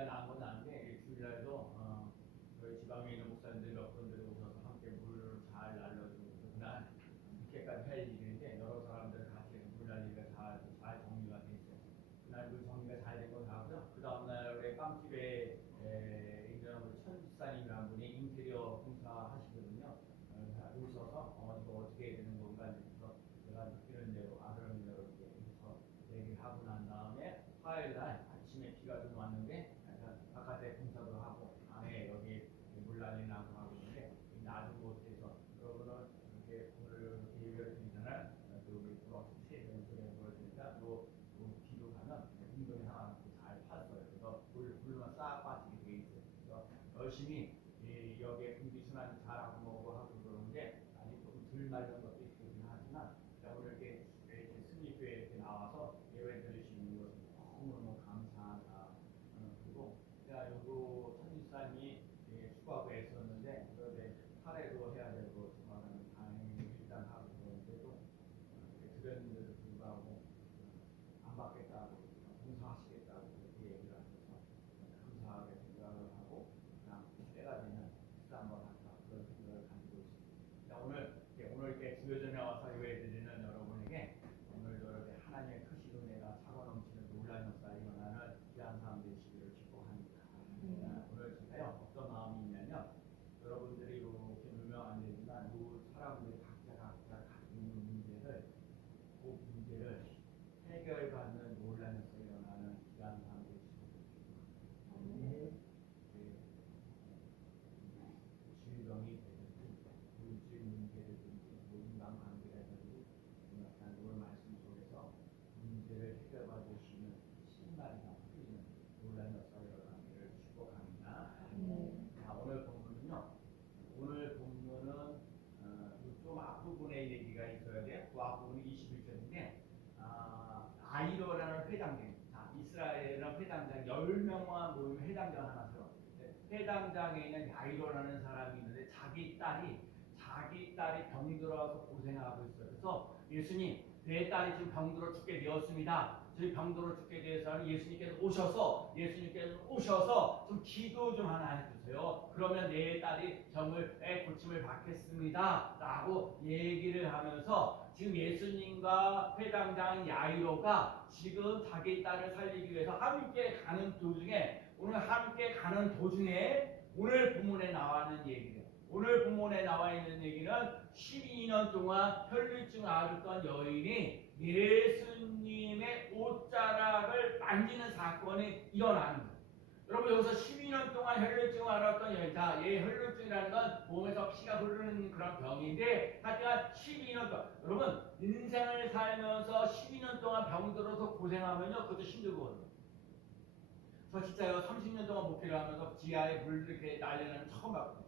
얘기가 나온 건 나는데 주일날도 저희 지방에 있는 목사님들 몇 분들이 오셔서 함께 물을 잘 날려주고 그날 늦게까지 할 일인데 여러 사람들 같이 물 날리기가 잘 정리가 돼 있어요. 그날 물 정리가 잘 된 건 나고요. 그 다음날 우리 빵집에 있는 우리 천지사님이라는 분이 인테리어 공사 하시거든요. 오셔서 이거 어떻게 해야 되는 건가 해서 제가 느끼는 대로 그러는 대로 해서 얘기를 하고 난 다음에 화요일날 아침에 비가 좀 왔는데 바깥에 공사도 하고 안에 여기 물 날리려고 하고 있는데 나도 못해서 여러분은 이렇게 오늘 예배를 드리잖아요. 우리 프로젝트 연습에 보여드리니까 요 비도 가면 운동이 하나 잘 팠어요. 그래서 물만 싹 빠지게 돼 있어요. 그래서 열심히 여기에 공기순환 잘하고 뭐고 하고 그러는데 아직 조금 덜 말린 것도 있긴 하지만 오늘 이렇게 승리교회에 이렇게 나와서 예배 드리시는 것은 너무너무 감사하다. 그리고 제가 요거 천지사님이 수고하고 애썼는데 그런데 사례도 해야 되고 수고하는 당연히 일단 하고 그러는데도 드렸는데도 불구하고 안 받겠다고 봉사하시겠다고 그렇게 얘기를 하셔서 감사하게 생각을 하고 그냥 때가 되면 식사 한번 할까 그런 생각을 가지고 있습니다. 오늘 이렇게 주요전에 와서 예배드리는 여러분에게 오늘도 이렇게 하나님의 크신 은혜가 차고 넘치는 놀라운 역사가 일어나는 귀한 사람 되시기를 축복합니다. 오늘 제가요 어떤 마음이 있냐면 여러분들이 이렇게 유명한 데지만 이 사람들이 각자 가지고 있는 문제를 그 문제를 해결받는 놀라운 역사가 일어나는 귀한 사람 되시기를 축복합니다. 질병이 되든지 물질 문제든지 인간관계라든지 약간 오늘 말씀 속에서 문제를 해결받을 수 있는 신발이나 풀리는 놀라운 역사를 일어나기를 축복합니다. 자, 오늘 본문은요. 오늘 본문은 좀 앞부분에 얘기가 있어야 돼요. 그 앞부분이 21절인데 아이로라는 회당장, 이스라엘이라는 회당장 10명만 모이면 회당장 하나 세워. 회당장에 있는 야이로라는 사람이 있는데 자기 딸이 병이 들어와서 고생하고 있어요. 그래서 예수님, 내 딸이 지금 병들어 죽게 되었습니다. 저희 병들어 죽게 되어서 예수님께서 오셔서 좀 기도 좀 하나 해주세요. 그러면 내 딸이 병을 고침을 받겠습니다. 라고 얘기를 하면서 지금 예수님과 회당장 야이로가 지금 자기 딸을 살리기 위해서 함께 가는 도중에 오늘 본문에 나와 있는 얘기예요. 오늘 본문에 나와 있는 얘기는 12년 동안 혈루증 앓았던 여인이 예수님의 옷자락을 만지는 사건이 일어나는 거예요. 여러분 여기서 12년 동안 혈루증을 앓았던 여인, 혈루증이라는 건 몸에서 피가 흐르는 그런 병인데 하여간 12년 동안 여러분 인생을 살면서 12년 동안 병들어서 고생하면요 그것도 힘들거든요. 저 진짜요 30년 동안 목회를 하면서 지하에 물 이렇게 날리는 처음 봤거든요.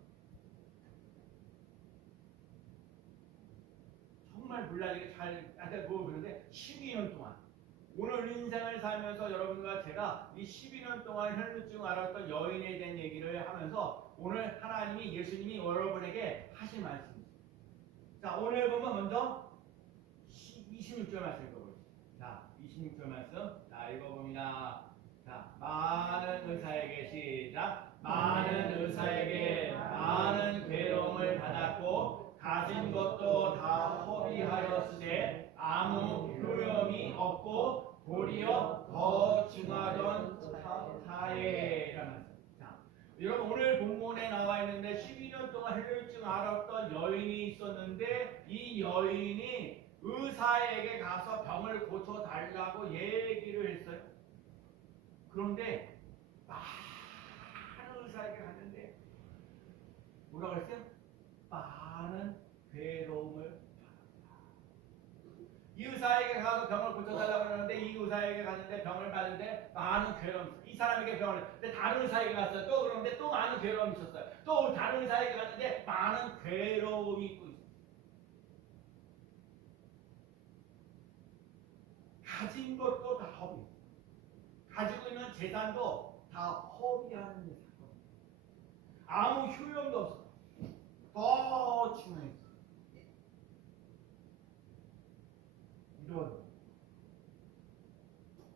정말 물 날리기 잘 그런데 12년 동안 오늘 인생을 살면서 여러분과 제가 이 12년 동안 혈루증 앓았던 여인에 대한 얘기를 하면서 오늘 하나님이 예수님이 여러분에게 하신 말씀입니다. 자 오늘 보면 먼저 26절 말씀 읽어보겠습니다. 자 26절 말씀 읽어봅니다. 자, 많은 의사에게 시작. 많은 의사에게 많은 괴로움을 받았고 가진 것도 다 허비하였으되 아무 효험이 없고 도리어 더 증하던 사예라는 말씀. 자, 여러분 오늘 본문에 나와 있는데 12년 동안 혈루증 앓았던 여인이 있었는데 이 여인이 의사에게 가서 병을 고쳐달라고 얘기를 했어요. 그런데 많은 의사에게 갔는데 뭐라고 했어요? 많은 괴로움을 받았다. 이 의사에게 가서 병을 고쳐달라고 그러는데 이 의사에게 갔는데 병을 받는데 많은 괴로움이 있어요. 이 사람에게 병을 근데 다른 의사에게 갔어요. 또 그러는데 또 많은 괴로움이 있었어요. 또 다른 의사에게 갔는데 많은 괴로움이 있고 있어요. 가진 것도 다 허비. 가지고 있는 재산도 다 허비하는 사건. 아무 효용도 없어. 더 중요했어. 이런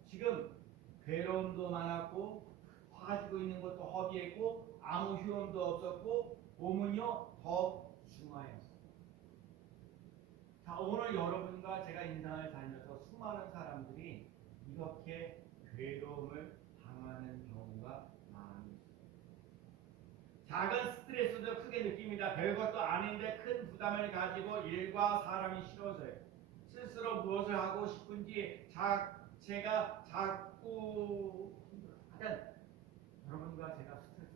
지금 괴로움도 많았고 가지고 있는 것도 허비했고 아무 휴엄도 없었고 몸은요 더 중하였어요. 자, 오늘 여러분과 제가 인생을 다녀서 수많은 사람들이 이렇게 괴로움을 당하는 경우가 많이 있어요. 작은 스트레스도 크게 느낍니다. 별것도 아닌데 큰 부담을 가지고 일과 사람이 싫어져요. 스스로 무엇을 하고 싶은지 제가 자꾸 하여튼 여러분과 제가 스트레스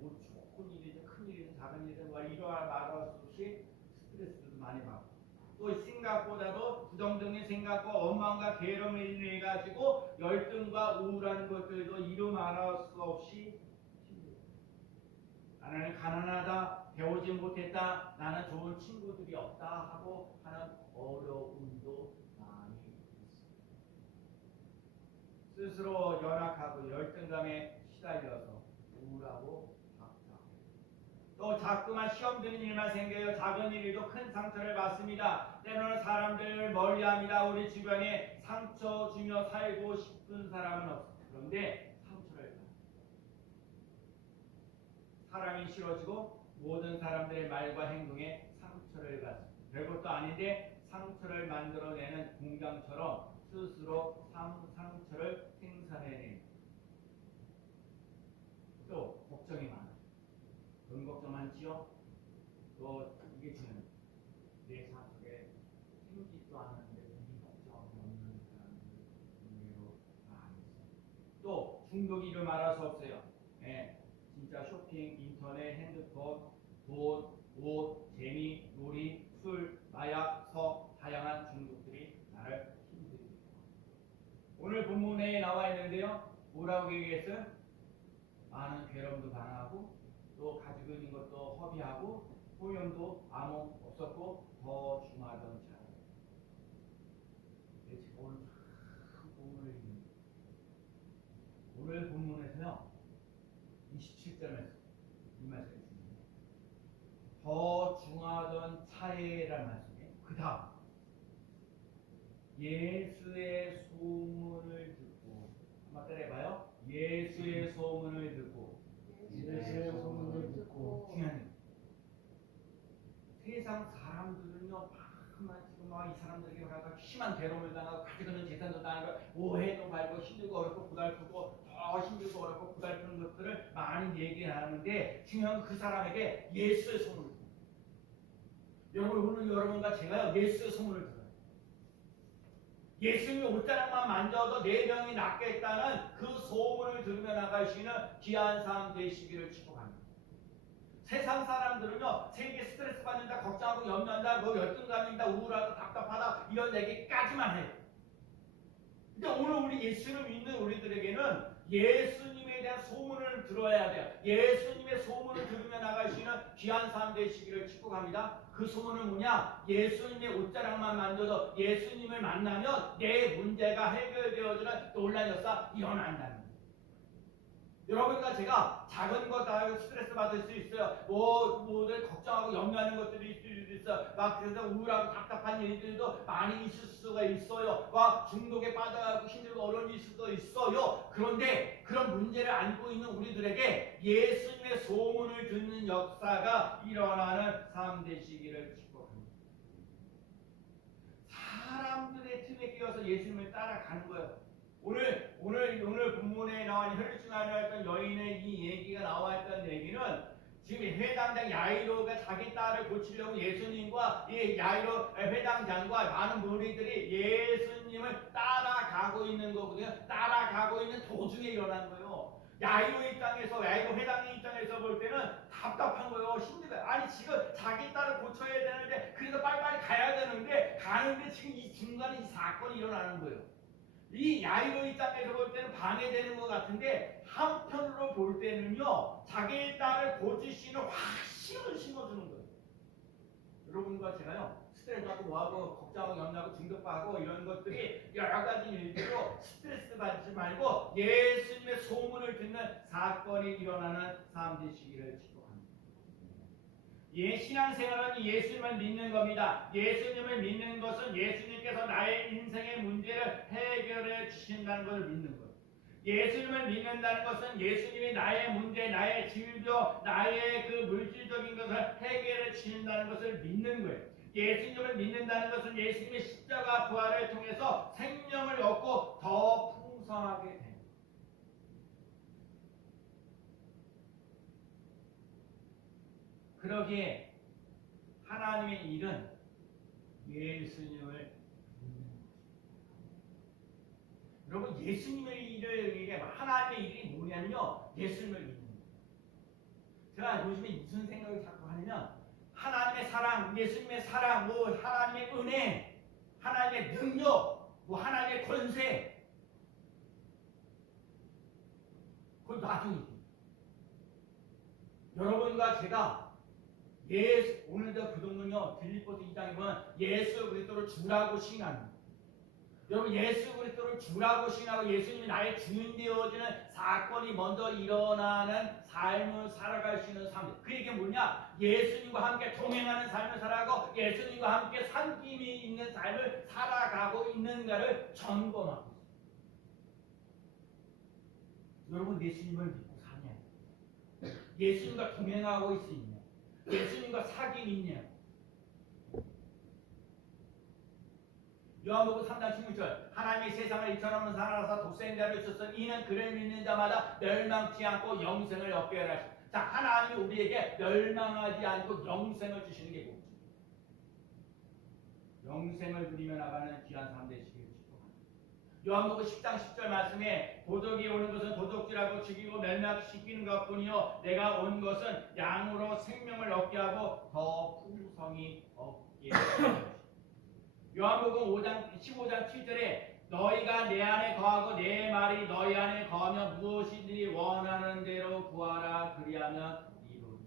뭐 좋은 일이든 큰 일이든 작은 일이든 이러한 말 없이 스트레스도 많이 받고 또 생각보다도 부정적인 생각과 원망과 괴로움을 인해 가지고 열등과 우울한 것들도 이루 말할 수 없이 힘들어요. 나는 가난하다, 배우지 못했다, 나는 좋은 친구들이 없다 하고 하는 어려움도 많이 있습니다. 스스로 연약하고 열등감에 시달려서 우울하고 또 자꾸만 시험 드는 일만 생겨요. 작은 일에도 큰 상처를 받습니다. 때로는 사람들을 멀리합니다. 우리 주변에 상처 주며 살고 싶은 사람은 없습니다. 그런데 상처를 받습니다. 사람이 싫어지고 모든 사람들의 말과 행동에 상처를 받습니다. 별것도 아닌데 상처를 만들어내는 공장처럼 스스로 상처를 생산해냅니다. 또 걱정이 많아요. 돈 걱정 많지요? 또 이게 중요해요. 내 사속에 생기지도 않는데 이 걱정이 없는 사람들이 의외로 많이 있어요. 또 중독이 이루 말할 수 없어요. 예, 진짜 쇼핑, 인터넷, 핸드폰, 돈, 옷, 재미, 놀이, 술, 마약, 다양한 중독들이 나를 힘들게 해요. 오늘 본문에 나와 있는데요. 뭐라고 얘기했어요? 많은 괴로움도 당하고 또 가지고 있는 것도 허비하고 소용도 아무 없었고 더 중하던 자라. 오늘 본문에서요 27절에서 이 말씀이 있습니다. 더 중하던 차례라는 말씀이에요. 그 다음 예수의 소문을 듣고 한번 따라해봐요. 예수의 소문을 듣고 예수의 소문을 듣고 중요한 세상 사람들은요 지금 막 이 사람들에게 심한 괴로움을 당하고 가지고 있는 재산도 당하고 오해도 받고 힘들고 어렵고 고달프고 더 힘들고 어렵고 고달프는 것들을 많이 얘기하는데 중요한 그 사람에게 예수의 소문을 듣는 여러분 오늘 여러분과 제가요 예수의 소문을 들어요. 예수님이 옷자락만 만져도 4명이 낫겠다는 그 소문을 들으며 나가시는 귀한 삶 되시기를 축복합니다. 세상 사람들은요, 세계 스트레스 받는다, 걱정하고 염려한다, 뭐 열등감이다, 우울하다, 답답하다 이런 얘기까지만 해요. 근데 오늘 우리 예수를 믿는 우리들에게는 예수님에 대한 소문을 들어야 돼요. 예수님의 소문을 들으며 나가시는 귀한 삶 되시기를 축복합니다. 그 소문은 뭐냐? 예수님의 옷자락만 만져도 예수님을 만나면 내 문제가 해결되어지는 놀라운 역사 일어난다는 거예요. 여러분과 제가 작은 것 다 스트레스 받을 수 있어요. 뭐를 걱정하고 염려하는 것들이 있을 수도 있어요. 막 그래서 우울하고 답답한 일들도 많이 있을 수가 있어요. 막 중독에 빠져가고 힘들고 어려움이 있을 수도 있어요. 그런데 그런 문제를 안고 있는 우리들에게 예수님의 소문을 듣는 역사가 일어나는 삶 되시기를 축복합니다. 사람들의 틈에 끼어서 예수님을 따라가는 거예요. 오늘 본문에 나와 있는 혈중하려 했던 여인의 이 얘기가 나와 있던 얘기는 지금 회당장 야이로가 자기 딸을 고치려고 예수님과 이 야이로 회당장과 많은 무리들이 예수님을 따라가고 있는 거거든요. 따라가고 있는 도중에 일어난 거예요. 야이로 회당의 입장에서 볼 때는 답답한 거예요. 힘들어요. 아니 지금 자기 딸을 고쳐야 되는데 그래서 빨리빨리 가야 되는데 가는데 지금 이 중간에 이 사건이 일어나는 거예요. 이 야이로 입장에서 볼 때는 방해되는 것 같은데 한편으로 볼 때는요 자기의 딸을 고치시는 확신을 심어주는 거예요. 여러분과 제가요 스트레스하고 뭐하고 걱정하고 염려하고 중독하고 이런 것들이 여러 가지 일들로 스트레스 받지 말고 예수님의 소문을 듣는 사건이 일어나는 삶 되시기를 축복합니다. 신앙생활은 예수님을 믿는 겁니다. 예수님을 믿는 것은 예수님께서 나의 인생의 문제를 해결해 주신다는 것을 믿는 거예요. 예수님을 믿는다는 것은 예수님이 나의 문제, 나의 질병, 나의 그 물질적인 것을 해결해 주신다는 것을 믿는 거예요. 예수님을 믿는다는 것은 예수님의 십자가 부활을 통해서 생명을 얻고 더 풍성하게 됩니다. 그러기에 하나님의 일은 예수님을 믿는 것입니다. 여러분, 예수님의 일을, 이게 하나님의 일이 뭐냐면요, 예수님을 믿는 거예요. 제가 요즘에 무슨 생각을 자꾸 하냐면, 하나님의 사랑, 예수님의 사랑, 뭐 하나님의 은혜, 하나님의 능력, 뭐 하나님의 권세, 그건 나중이지. 여러분과 제가 오늘도 교동은요, 빌립보서 2장에 보면 예수 그리스도를 주라고 시인합니다. 여러분, 예수 그리스도를 주라고 시인하고 예수님이 나의 주인 되어지는 사건이 먼저 일어나는 삶을 살아갈 수 있는 삶. 그 얘기가 뭐냐? 예수님과 함께 동행하는 삶을 살아가고 예수님과 함께 산김이 있는 삶을 살아가고 있는가를 점검하고 있습니다. 여러분, 예수님을 믿고 사냐? 예수님과 동행하고 있으냐? 예수님과 사귐이 있냐? 요한복음 3장 16절, 하나님이 세상을 이처럼 사랑하사 독생자를 주셨으니 이는 그를 믿는 자마다 멸망치 않고 영생을 얻게 하라. 자, 하나님이 우리에게 멸망하지 않고 영생을 주시는 게 뭐죠? 영생을 누리며 나가는 귀한 삶 되시기를 축복합니다. 요한복음 10장 10절 말씀에 도적이 오는 것은 도적질하고 죽이고 멸망시키는 것뿐이요 내가 온 것은 양으로 생명을 얻게 하고 더 풍성히 얻게 하라. 요한복음 15장 7절에 너희가 내 안에 거하고 내 말이 너희 안에 거하면 무엇이든지 원하는 대로 구하라 그리하면 이루리라.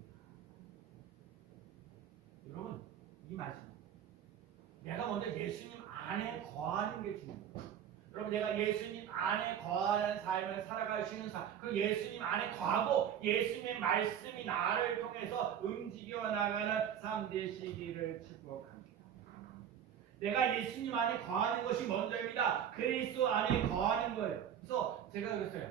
여러분, 이 말씀 내가 먼저 예수님 안에 거하는 게 중요해요. 여러분, 내가 예수님 안에 거하는 삶을 살아갈 수 있는 삶, 그 예수님 안에 거하고 예수님의 말씀이 나를 통해서 움직여 나가는 삶 되시기를 축복합니다. 내가 예수님 안에 거하는 것이 먼저입니다. 그리스도 안에 거하는 거예요. 그래서 제가 그랬어요.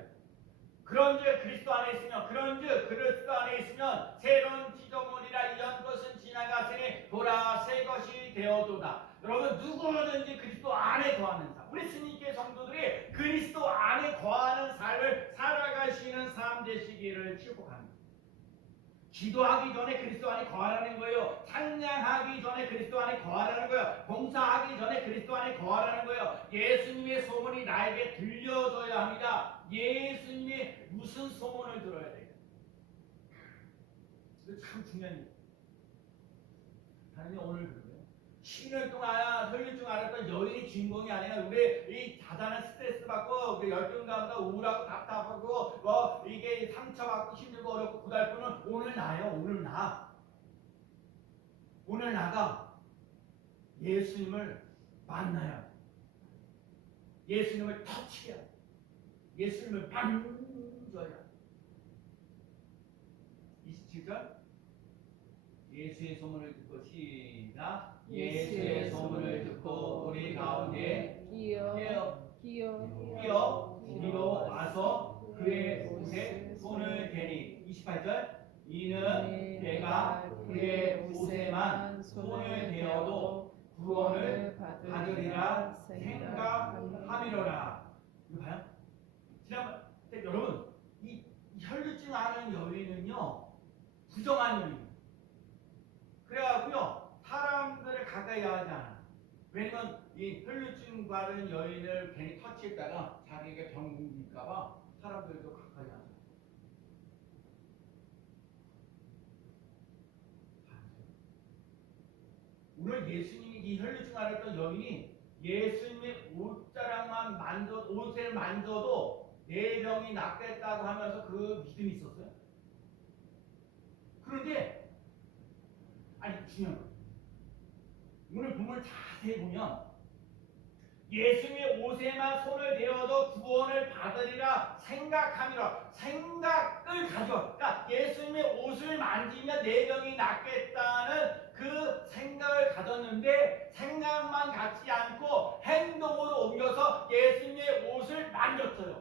그런즉 그리스도 안에 있으면, 그런즉 그리스도 안에 있으면 새로운 피조물이라 이전 것은 지나갔으니 보라 새 것이 되어도다. 여러분, 누구든지 그리스도 안에 거하는 삶, 우리 스님께 성도들이 그리스도 안에 거하는 삶을 살아가시는 삶 되시기를 축복합니다. 기도하기 전에 그리스도 안에 거하라는 거예요. 찬양하기 전에 그리스도 안에 거하라는 거예요. 봉사하기 전에 그리스도 안에 거하라는 거예요. 예수님의 소문이 나에게 들려져야 합니다. 예수님이 무슨 소문을 들어야 돼요? 이거 참 중요한 일이에요. 하나님 오늘 그러고요. 10년 동안 혈류증 앓았던 여인의 주인공이 아니라 우리 이 다단한 스트레스 받고 열등 가운데 우울하고 답답하고 이게 상처받고 힘들고 어렵고 고달프는 오늘 나요. 오늘 나. 오늘 나가 예수님을 만나야 돼. 예수님을 터치해야 돼. 예수님을 만져야 돼. 27절 예수의 소문을 듣고 시작. 예수의 소문을 듣고 우리 가운데 끼어 와서 그의 옷에 손을 대니. 28절 이는 내가 그의 옷에만 손을 대어도 구원을 받으리라 생각함이로라. 이거 봐요? 지난번 여러분, 이 혈류증 앓은 여인은요 부정한 여인. 그래가지고요 사람들을 가까이 하지 않아. 왜냐면 이 혈류증 바른 여인을 괜히 터치했다가 자기가 병일까봐 사람들도 가까이 하지 않아. 오늘 예수님이 이 혈류증 앓았던 여인이 예수님의 옷을 만져도 내 병이 낫겠다고 하면서 그 믿음이 있었어요. 그런데 중요한 거예요. 오늘 본문을 자세히 보면 예수님의 옷에만 손을 대어도 구원을 받으리라 내가 생각함이라. 생각을 가져. 그러니까 예수님의 옷을 만지면 내 병이 낫겠다는 그 생각을 가졌는데 생각만 갖지 않고 행동으로 옮겨서 예수님의 옷을 만졌어요.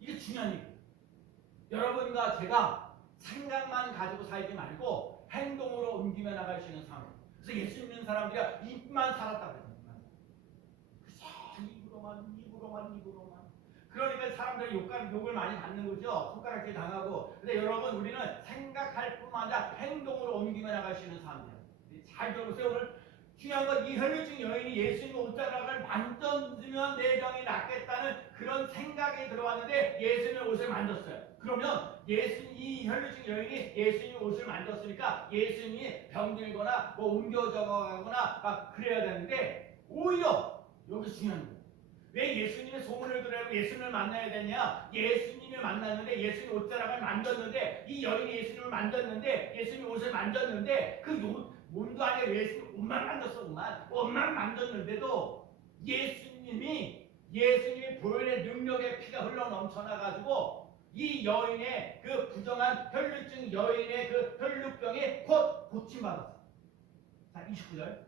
이게 중요한 얘기예요. 여러분과 제가 생각만 가지고 살지 말고 행동으로 옮기며 나갈 수 있는 삶. 그래서 예수 믿는 사람들이 입만 살았다고 해요. 입으로만. 그러니까 사람들이 욕을 많이 받는 거죠. 손가락질 당하고. 근데 여러분, 우리는 생각할 뿐만 아니라 행동으로 옮기며 나갈 수 있는 사람이에요. 잘 들어보세요. 오늘 중요한 건 이 혈류증 여인이 예수님의 옷자락을 만져주면 내 병이 낫겠다는 그런 생각이 들어왔는데 예수님의 옷을 만졌어요. 그러면 이 혈류증 여인이 예수님의 옷을 만졌으니까 예수님이 병들거나 뭐 옮겨져가거나 막 그래야 되는데 오히려 여기 중요한 거예요. 왜 예수님의 소문을 들으려고 예수님을 만나야 되냐? 예수님을 만났는데 예수님 옷자락을 만졌는데 이 여인이 예수님을 만졌는데 예수님 옷을 만졌는데 그 몸도 아니라 예수님 옷만 만졌어. 옷만 만졌는데도 예수님의 보혈의 능력의 피가 흘러 넘쳐나가지고 이 여인의 그 부정한 혈류증 여인의 그 혈류병이 곧 고침받았어. 자, 29절.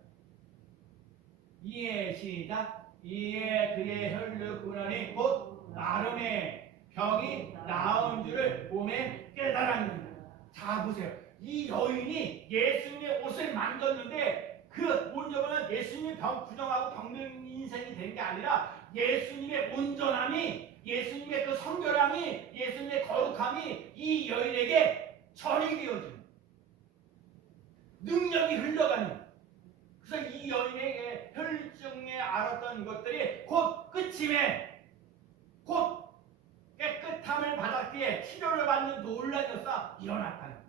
이에 시작. 이에 그의 혈류근원이 곧 나름의 병이 나은 줄을 몸에 깨달았느니라. 자, 보세요. 이 여인이 예수님의 옷을 만졌는데 그 온전은 예수님이 부정하고 병든 인생이 된 게 아니라 예수님의 온전함이, 예수님의 그 성결함이, 예수님의 거룩함이 이 여인에게 전이 되어지는 능력이 흘러가는. 그래서 이 여인에게 혈류증에 알았던 것들이 곧 끝임에 곧 깨끗함을 받았기에 치료를 받는 놀라운 역사 일어났다는 거예요.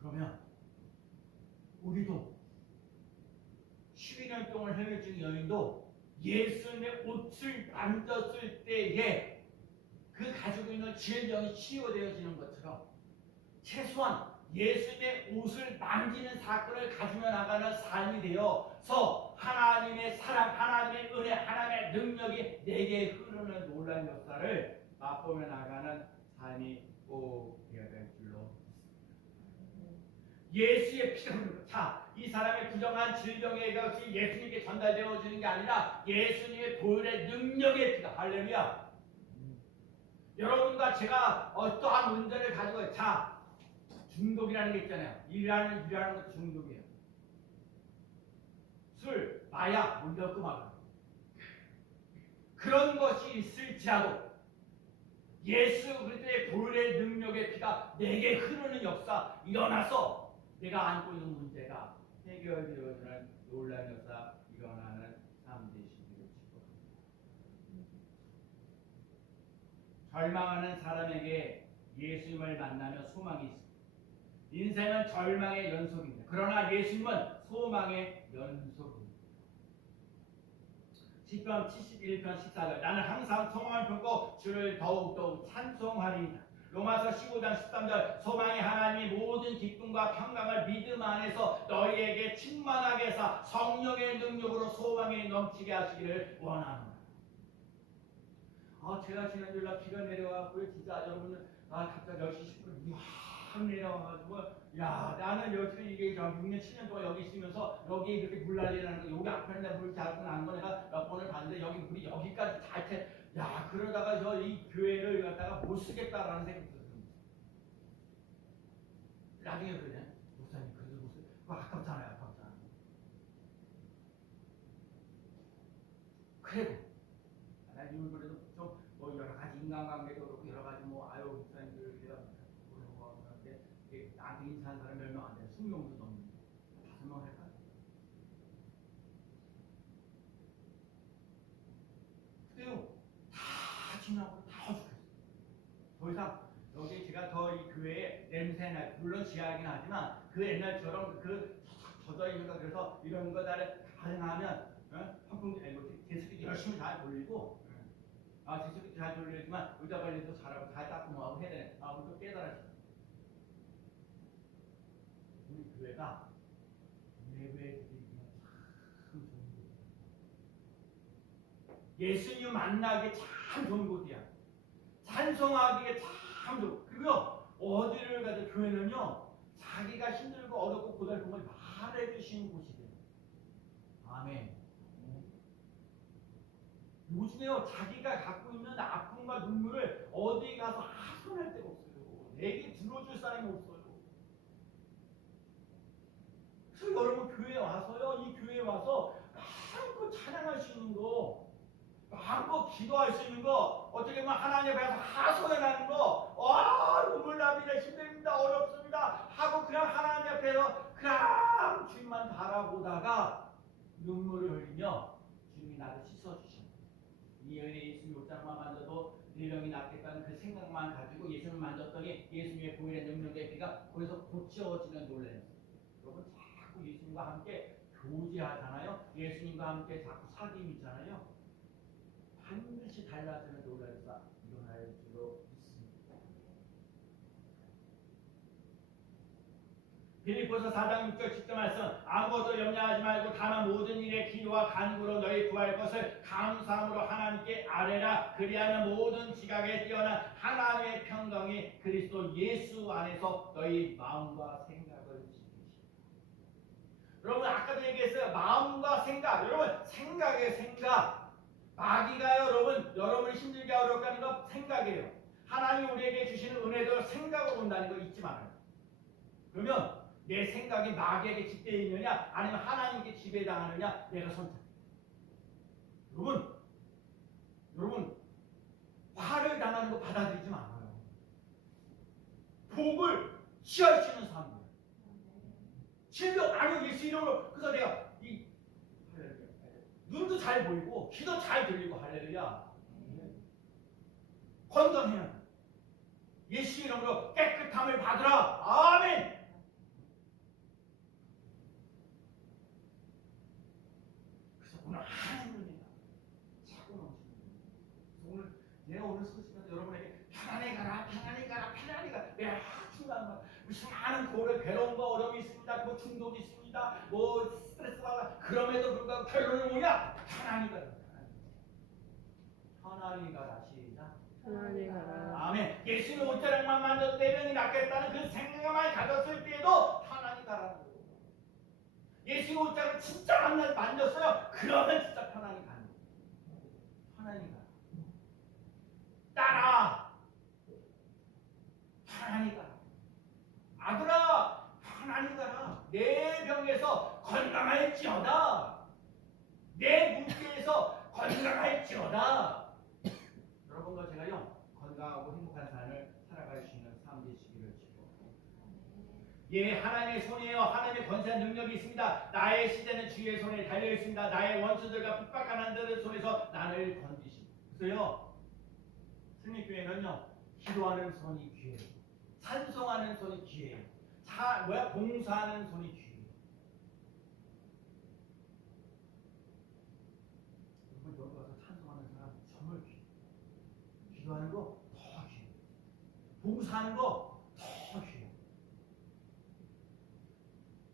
그러면 우리도 12년 동안 혈류증 여인도 예수님의 옷을 만졌을 때에 그 가지고 있는 질병이 치유되어지는 것처럼 최소한 예수님의 옷을 만지는 사건을 가지며 나가는 삶이 되어서 하나님의 사랑, 하나님의 은혜, 하나님의 능력이 내게 흐르는 놀라운 역사를 맛보며 나가는 삶이 꼭 되어야 될 줄로 믿습니다. 예수의 피가 흐르는 것. 자, 이 사람의 부정한 질병의 것이 예수님께 전달되어지는 게 아니라 예수님의 보혈의 능력의 피가. 할렐루야. 여러분과 제가 어떠한 문제를 가지고 자, 중독이라는 게 있잖아요. 일하는 것도 중독이에요. 술, 마약, 물렸고 막 그런 것이 있을지라도 예수 그리스도의 보혈의 능력의 피가 내게 흐르는 역사 일어나서 내가 안고 있는 문제가 해결되어지는 놀라운 역사 일어나는 삶 되시기를 축복합니다. 절망하는 사람에게 예수님을 만나며 소망이 있습니다. 인생은 절망의 연속입니다. 그러나 예수님은 소망의 연속입니다. 시편 71편 14절. 나는 항상 소망을 품고 주를 더욱더욱 찬송하리이다. 로마서 15장 13절. 소망의 하나님이 모든 기쁨과 평강을 믿음 안에서 너희에게 충만하게 해서 성령의 능력으로 소망이 넘치게 하시기를 원하노라. 제가 지난주에 비가 내려와서 진짜 여러분들 갑자기 10시 10분 확 내려와가지고 야, 나는 여태 이게 6년 7년 동안 여기 있으면서 여기 이렇게 물 난리라는 거, 여기 앞에 물 자꾸 나는 거 내가 몇 번을 봤는데 여기 물이 여기까지 야, 그러다가 저 이 교회를 갖다가 못 쓰겠다라는 생각이 들었습니다. 나중에 그러냐? 목사님 그래도 못 쓰, 그거 아깝잖아요. 그래도 나 이런 그래도 좀 뭐 여러 가지 인간관계도 그렇고 여러 가지 뭐 목사님들 내가 그러는데 나한테 인사한 사람 몇 명 안 돼. 20명도 넘는데 5명 할까? 그래요. 다 지나고 다 죽겠어. 더 이상 여기 제가 더 이 교회에 냄새나, 물론 지하이긴 하지만 그 옛날처럼 그 젖어 있는 거, 그래서 이런 거다를 가능하면 한풍 대수기 열심히 잘 돌리고 대수기 잘 돌리지만 의자 관리도 잘하고 다 닦고 뭐하고 해야 되네. 우리도 깨달아지. 우리 교회가 내부에 참 좋은 거예요. 예수님 만나기 참 좋은 곳이야. 찬송하기에 참 좋고, 그리고 어디를 가도 교회는요 자기가 힘들고 어렵고 고달픈 걸 말해주시는 곳이래요. 아멘. 요즘에요 자기가 갖고 있는 아픔과 눈물을 어디 가서 하소연할 데가 없어요. 내게 들어줄 사람이 없어요. 그래서 여러분 교회에 와서요, 이 교회에 와서 마음껏 찬양할 수 있는 거, 마음껏 기도할 수 있는 거, 어떻게 보면 하나님 앞에서 하소연하는 거, 눈물 납니다, 힘듭니다, 어렵습니다 하고 그냥 하나님 앞에서 그냥 주님만 바라보다가 눈물을 흘리며 주님이 나를 씻어주십니다. 이 여인의 예수님 옷장만 만져도 네 병이 낫겠다는 그 생각만 가지고 예수님을 만졌더니 예수님의 보혈의 능력의 피가 거기서 고쳐지는 놀라였어요. 여러분 자꾸 예수님과 함께 교제하잖아요. 예수님과 함께 자꾸 사귐이 있잖아요. 반드시 달라지는 놀라가 일어날 줄로 믿습니다. 빌립보서 4장 6절 10절 말씀, 아무것도 염려하지 말고 다만 모든 일에 기도와 간구로 너희 구할 것을 감사함으로 하나님께 아뢰라. 그리하면 모든 지각에 뛰어난 하나님의 평강이 그리스도 예수 안에서 너희 마음과 생각을 지키시라. 여러분 아까도 얘기했어요. 마음과 생각. 여러분 생각의 생각. 마귀가요 여러분을 힘들게 어렵게 하는 거 생각이에요. 하나님이 우리에게 주시는 은혜도 생각으로 온다는 거 잊지 말아요. 그러면 내 생각이 마귀에게 지배되어 있느냐 아니면 하나님께 지배당하느냐 내가 선택해요. 여러분 화를 당하는 거 받아들이지 말아요. 복을 취할 수 있는 사람들. 질병 아니요 예수 이름으로. 그래서 내가 눈도 잘 보이고 귀도 잘 들리고 할렐루야. 건강해야 돼. 예수 이름으로 깨끗함을 받으라. 아멘. 그래서 오늘 하나님입니다. 자꾸 넘치는 내가 오늘 소식에서 여러분에게 편안히 가라, 편안히 가라, 편안히 가라. 내가 중요한 거 수많은 고려 괴로움과 어려움이 있습니다. 뭐 중독이 있습니다. 뭐 스트레스 받아. 그럼에도 불구하고 결론은 뭐냐? 편안히 가라. 편안히 가라. 시작. 편안히 가라. 아멘. 예수님의 옷자락만 만져도 내 병이 낫겠다는 그 생각만 가졌을 때에도 편안히 가라는 거예요. 예수님의 옷자락을 진짜 만졌어요. 그러면 진짜 편안히 가는 거예요. 편안히 가라. 딸아, 편안히 가라. 아들아, 편안히 가라. 내 병에서 건강할지어다. 내 문제에서 건강할지어다. 여러분과 제가요 건강하고 행복한 삶을 살아갈 수 있는 삶 되시기를 예, 하나님의 손이에요. 하나님의 권세한 능력이 있습니다. 나의 시대는 주의 손에 달려 있습니다. 나의 원수들과 핍박한 한들의 손에서 나를 건지십니다. 그래서요 승리교회는요 기도하는 손이 귀해요. 찬송하는 손이 귀해요. 봉사하는 손이 귀해요. 여러분 여기 와서 찬송하는 사람 정말 귀해요. 기도하는 거 더 귀해요. 봉사하는 거 더 귀해요.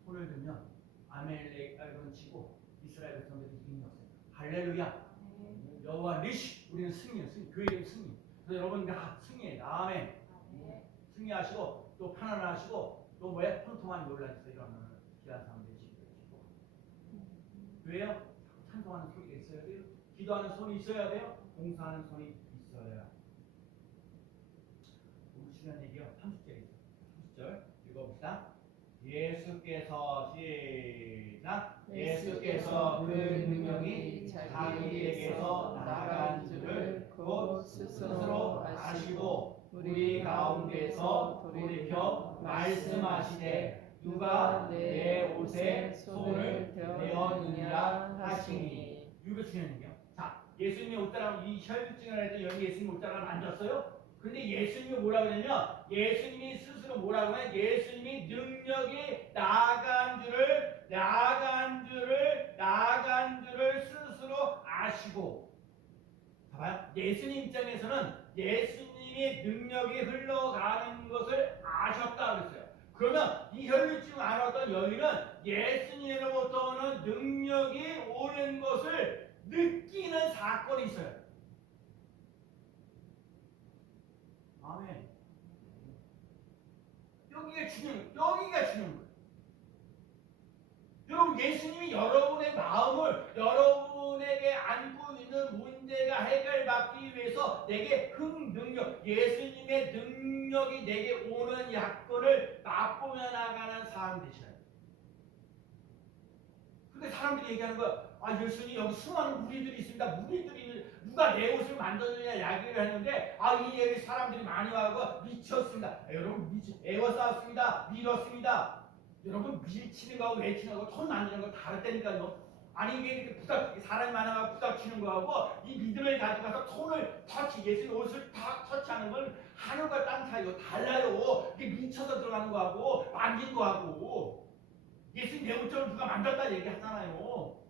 손을 들면 아멜렉을 치고 이스라엘 백성들이 이긴 역사. 할렐루야. 여호와 니시. 우리는 승리예요. 교회 이름 승리. 그래서 여러분 다 승리해. 아멘. 승리하시고 또 편안하시고 또 뭐야? 통통한 논란에서 일어나는 귀한 삶 되시기를 기도합니다. 왜요? 찬송하는 소리가 있어야 돼요. 기도하는 손이 있어야 돼요. 봉사하는 손이 있어야. 우리 중요한 얘기요. 30절에 있어요. 30절 읽어봅시다. 예수께서 시작. 예수께서 그 능력이 자기에게서 나간 줄을 곧 스스로 아시고 우리 가운데서 돌이켜 말씀하시되 누가 내 옷에 손을 대었느냐 하시니. 이거 중요한 얘기요. 자, 예수님의 옷자락 이 혈증을 할 때 여기 예수님 옷자락을 만졌어요. 근데 예수님이 뭐라고 그러냐면 예수님이 스스로 뭐라고 하냐 예수님이 능력이 나간 줄을 스스로 아시고. 봐봐요. 예수님 입장에서는 예수님이 능력이 흘러가는 것을 아셨다 그랬어요. 그러면 이 혈류증 알았던 여인은 예수님으로부터 오는 능력이 오는 것을 느끼는 사건 야권이 있어요. 아멘. 여기가 중요한 거예요. 여러분, 예수님이 여러분의 마음을 여러분에게 안고 있는 문제가 해결받기 위해서 내게 능력, 예수님의 능력이 내게 오는 약권을 맛보며 나가는 사람 되셔야 돼요. 근데 사람들이 얘기하는 거야. 아, 예수님 여기 수많은 무리들이 있습니다. 무리들이 누가 내 옷을 만졌느냐 이야기를 했는데 이 얘기 사람들이 많이 와서 미쳤습니다. 여러분 애워싸웠습니다. 밀었습니다. 여러분 밀치는 거하고 외치는 거하고 손 만지는 거 다르다니까요. 아니 이게 이렇게 사람이 많아서 부닥치는 거하고 이 믿음을 가져가서 손을 예수님 옷을 다 터치하는 건 하늘과 땅 차이요. 달라요. 이게 미쳐서 들어가는 거하고 만진 거하고 예수님 내 옷을 누가 만졌다 얘기하잖아요.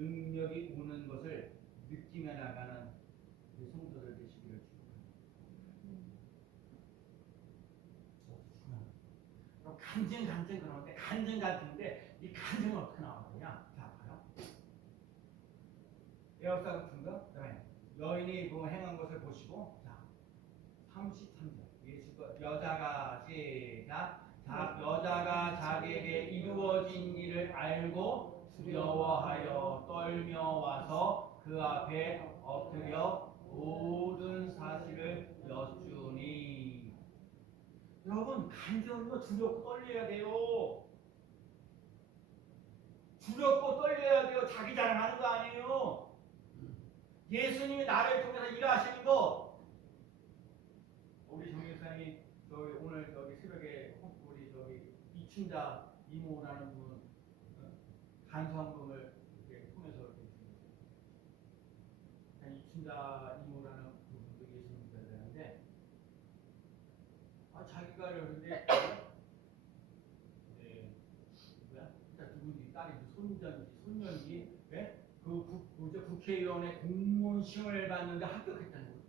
능력이 오는 것을 느끼며 나가는 성도들 되시기를 축복합니다. 간증 그러는데 간증인데 이 간증은 어떻게 나오느냐? 자 봐요. 에어사 같은 거, 그다음에 여인이 행한 것을 보시고, 자 33절 예수가 여자가 시작. 자 여자가 자기에게 이루어진 일을 알고 두려워하여 떨며 와서 그 앞에 엎드려 모든 사실을 여쭈니. 여러분 간증은 두렵고 떨려야 돼요. 두렵고 떨려야 돼요. 자기 자랑하는 거 아니에요. 예수님이 나를 통해서 일하시는 거. 우리 정육사님이 오늘 새벽에 우리 이춘자 이모라는 분 간성금을 이렇게 통해서 이렇게 이춘자 이모라는 분도 예수님 믿었는데 자기가 그러는데 누구지 딸이 손년이 국회의원의 공무원 시험을 봤는데 합격했다는 거예요.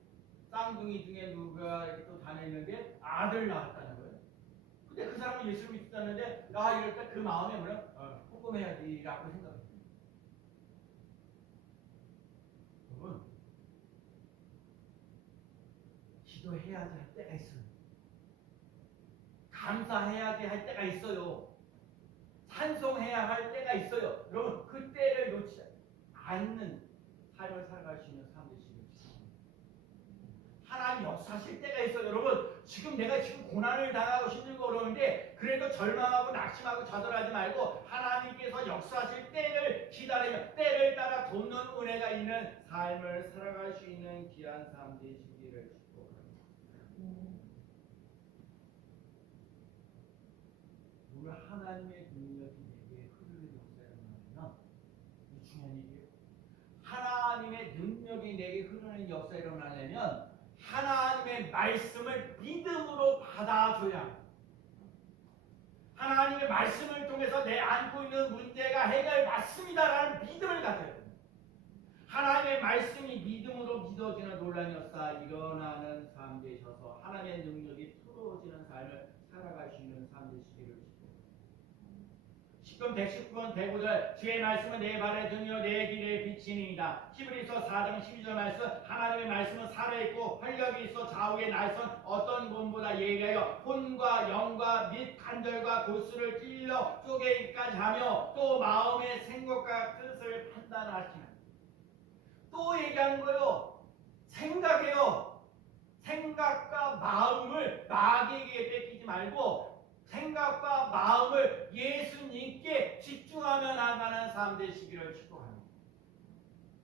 쌍둥이 중에 누가 이렇게 또 다녔는데 아들 낳았다는 거예요. 근데 그 사람은 예수를 믿었다는데 이럴 때 그 마음에 헌금해야지라고 생각했어요. 여러분 기도해야지 할 때가 있어요. 감사해야지 할 때가 있어요. 찬송해야 할 때가 있어요. 여러분 그 때를 놓치지 않는 삶을 살아갈 수 있는 사람 되시길 바랍니다. 하나님 역사하실 때가 있어요. 여러분 내가 지금 고난을 당하고 힘들고 그러는데 그래도 절망하고 낙심하고 좌절하지 말고 하나님께서 역사하실 때를 기다리며 때를 따라 돕는 은혜가 있는 삶을 살아갈 수 있는 귀한 삶 되시기를 축복합니다. 오늘 하나님의 능력이 내게 흐르는 역사를 말하면 이 중요한 얘기예요. 하나님의 능력이 내게 흐르는 역사를 일어나려면 하나님의 말씀을 믿음으로 받아줘야 합니다. 하나님의 말씀을 통해서 내 안고 있는 문제가 해결받습니다라는 믿음을 가져야 됩니다. 하나님의 말씀이 믿음으로 믿어지는 놀라운 역사 일어나는 삶 되셔서 하나님의 능력이 풀어지는 삶을 살아갈 수 있는 삶 되시기를 축복합니다. 10편 119절 주의 말씀은 내 발에 등이요 내 길에 비치니이다. 히브리서 4장 12절 말씀 하나님의 말씀은 살아있고 활력이 있어 좌우의 날선 어떤 검보다 예리하여 혼과 영과 및 간절과 골수를 찔러 쪼개기까지 하며 또 마음의 생각과 뜻을 판단하시는. 또 얘기하는 거요. 생각해요. 생각과 마음을 마귀에게 뺏기지 말고 생각과 마음을 예수님께 집중하며 나가는 삶 되시기를 축복합니다.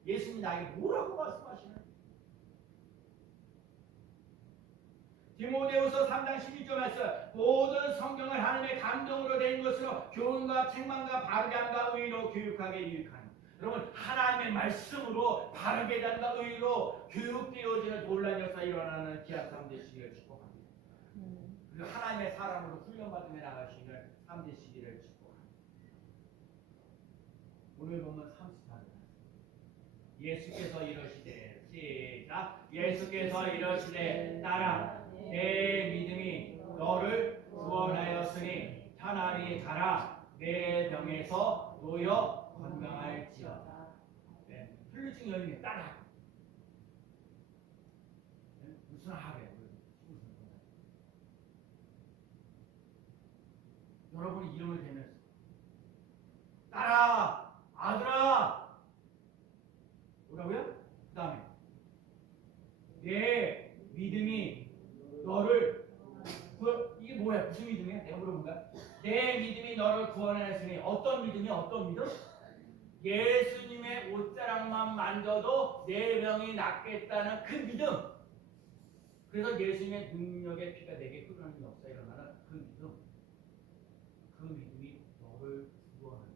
예수님이 나에게 뭐라고 말씀하시나요? 디모데후서 3장 11절 말씀 모든 성경을 하나님의 감동으로 된 것으로 교훈과 책망과 바르게 함과 의로 교육하게 유익하니. 여러분 하나님의 말씀으로 바르게 함과 의로 교육되어지는 놀라운 역사 일어나는 귀한 삶 되시기를 축복합니다. 그리고 하나님의 사람으로 훈련받으며 나가시는 삶 되시기를 축복합니다. 오늘 보면 34절 예수께서 이러시되 시작 예수께서 이러시되 따라 내 믿음이 너를 구원하였으니 차라리 가라 내 병에서 놓여 건강할지어다. 네, 혈류증 여인이 따라 무슨 하래 여러분이 이름을 대면서 따라 아들아 뭐라고요? 그 다음에 내 믿음이 너를 이게 뭐야? 무슨 믿음이야? 내가 물어본 거야? 내 믿음이 너를 구원하였으니 어떤 믿음이 어떤 믿음? 예수님의 옷자락만 만져도 내 병이 낫겠다는 그 믿음. 그래서 예수님의 능력의 피가 내게 흐르는 역사 일어나는 그 믿음. 그 믿음이 너를 구원한다.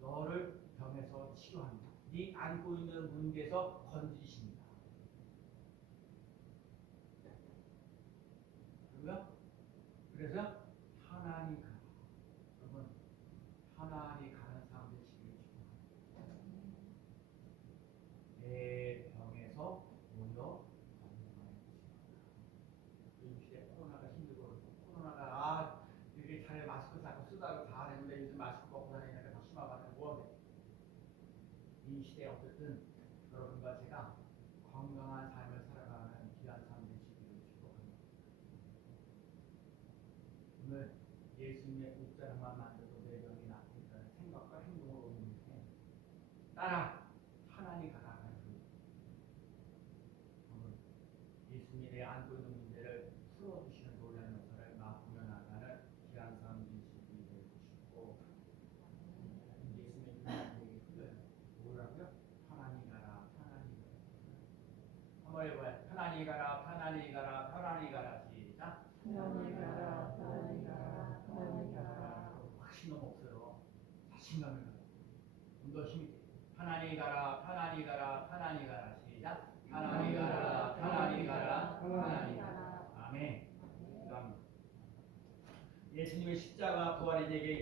너를 병에서 치료한다. 네 안고 있는 문제에서 건지십니다. 그래서 하나님 가라. 여러분 하나님 가는 사람들 지금 축복합니다. 내 병에서 모여 이 시대 코로나가 힘들고 코로나가 이렇게 잘 마스크 자꾸 쓰다가 다 했는데 요즘 마스크 벗고 다니니까 더 심하거든. 뭐하게 이 시대에 어쨌든 여러분과 제가 건강한 삶을 살아가는 귀한 삶 되시기를 축복합니다. 오늘 예수님의 옷자락만 만져도 내 병이 낫겠다는 생각과 행동으로 오는 따라 하나님 가라 하는 오늘 예수님이 내 안고 있는 문제를 풀어주시는 놀라운 역사를 맛보며 나가는 귀한 삶 되시기 되고 싶고 예수님의 눈이 흘러요. 뭐라고요? 하나님 가라 하나님 가라 한번 해봐요. 하나님 가라 하나님 가라 하나님 가라 시작. 하나님 가라 하나님 가라 하나님 가라. 확신 너무 없어요. 자신감을 가지고 좀 더 힘있게 하나님 가라 하나님 가라 하나님 가라 시작. 하나님 가라 하나님 가라 하나님 가라. 아멘. 감사합니다. 예수님의 십자가 부활이 되게